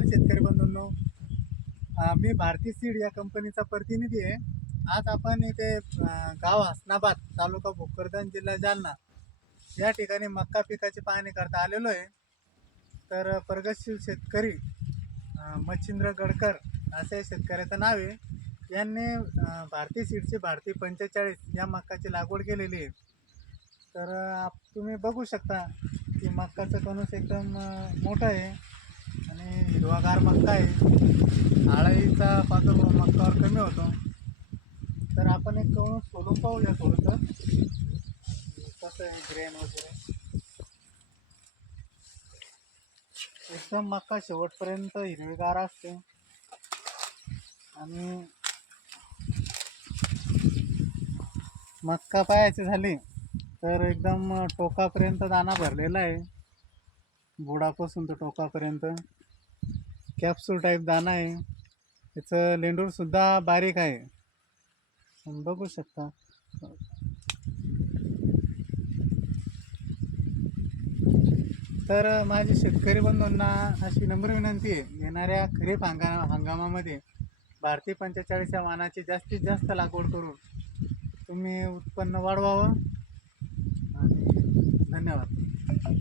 शेतकरी बंधूंनो, मी भारती सीड या कंपनीचा प्रतिनिधी आहे. आज आपण इथे गाव हसनाबाद, तालुका भोकरदन, जिल्हा जालना या ठिकाणी मक्का पिकाची पाहणी करता आलेलो आहे. तर प्रगतशील शेतकरी मच्छिंद्र गडकर असे शेतकऱ्याचं नाव आहे. यांनी भारती सीडची भारती 45 या मक्काची लागवड केलेली आहे. तर तुम्ही बघू शकता की मक्काचं कणूस एकदम मोठं आहे आणि हिरवागार मक्का आहे. आळीचा प्रादुर्भाव मक्कावर कमी होतो. तर आपण एक कणूस सोडून पाहूया थोडंसं कसं आहे ग्रेन वगैरे. एकदम मक्का शेवटपर्यंत हिरवीगार असते आणि मक्का पाहायची झाली तर एकदम टोकापर्यंत दाणा भरलेला आहे. बुडापासून तर टोकापर्यंत कॅप्सूल टाईप दाणा आहे. त्याचं लेंडूरसुद्धा बारीक आहे, बघू शकता. तर माझी शेतकरी बंधूंना अशी नम्र विनंती आहे, येणाऱ्या खरीप हंगामामध्ये भारती 45 या वाहनाची जास्तीत जास्त लागवड करून तुम्ही उत्पन्न वाढवावं. आणि धन्यवाद.